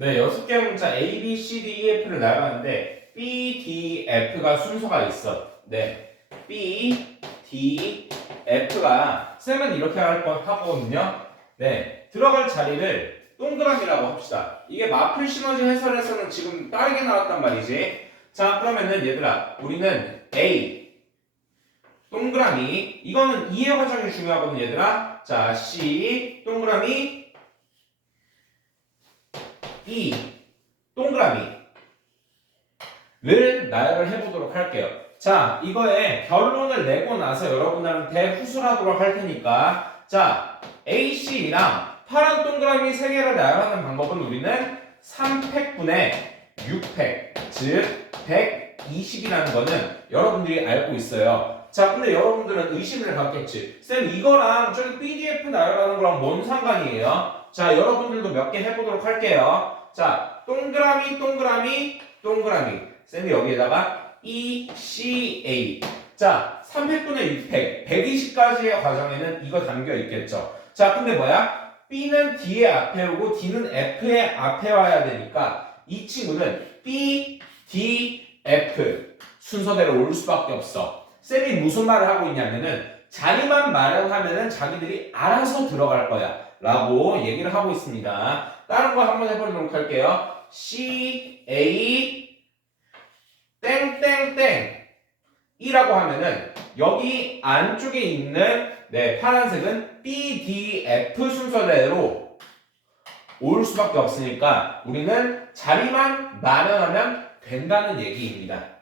네, 여섯 개의 문자 A, B, C, D, E, F를 나열하는데 B, D, F가 순서가 있어. 네, B, D, F가 쌤은 이렇게 할 거 하거든요. 네, 들어갈 자리를 동그라미라고 합시다. 이게 마플 시너지 해설에서는 지금 빠르게 나왔단 말이지. 자, 그러면은 얘들아, 우리는 A 동그라미 이거는 이해 과정이 중요하거든 얘들아. 자, C 동그라미 E 동그라미를 나열을 해보도록 할게요. 자, 이거에 결론을 내고 나서 여러분들한테 후술하도록 할 테니까 자, AC랑 파란 동그라미 세 개를 나열하는 방법은 우리는 3팩분의 6팩, 즉 120이라는 거는 여러분들이 알고 있어요. 자, 근데 여러분들은 의심을 갖겠지. 쌤, 이거랑 저기 PDF 나열하는 거랑 뭔 상관이에요? 자, 여러분들도 몇 개 해보도록 할게요. 자, 동그라미, 동그라미, 동그라미. 쌤이 여기에다가 E, C, A. 자, 300분의 600, 120까지의 과정에는 이거 담겨 있겠죠. 자, 근데 뭐야? B는 D의 앞에 오고 D는 F의 앞에 와야 되니까 이 친구는 B, D, F 순서대로 올 수밖에 없어. 쌤이 무슨 말을 하고 있냐면은 자리만 마련하면은 자기들이 알아서 들어갈 거야. 라고 얘기를 하고 있습니다. 다른 거 한번 해보도록 할게요. C, A, 땡땡땡 이라고 하면은 여기 안쪽에 있는 네, 파란색은 B, D, F 순서대로 올 수밖에 없으니까 우리는 자리만 마련하면 된다는 얘기입니다.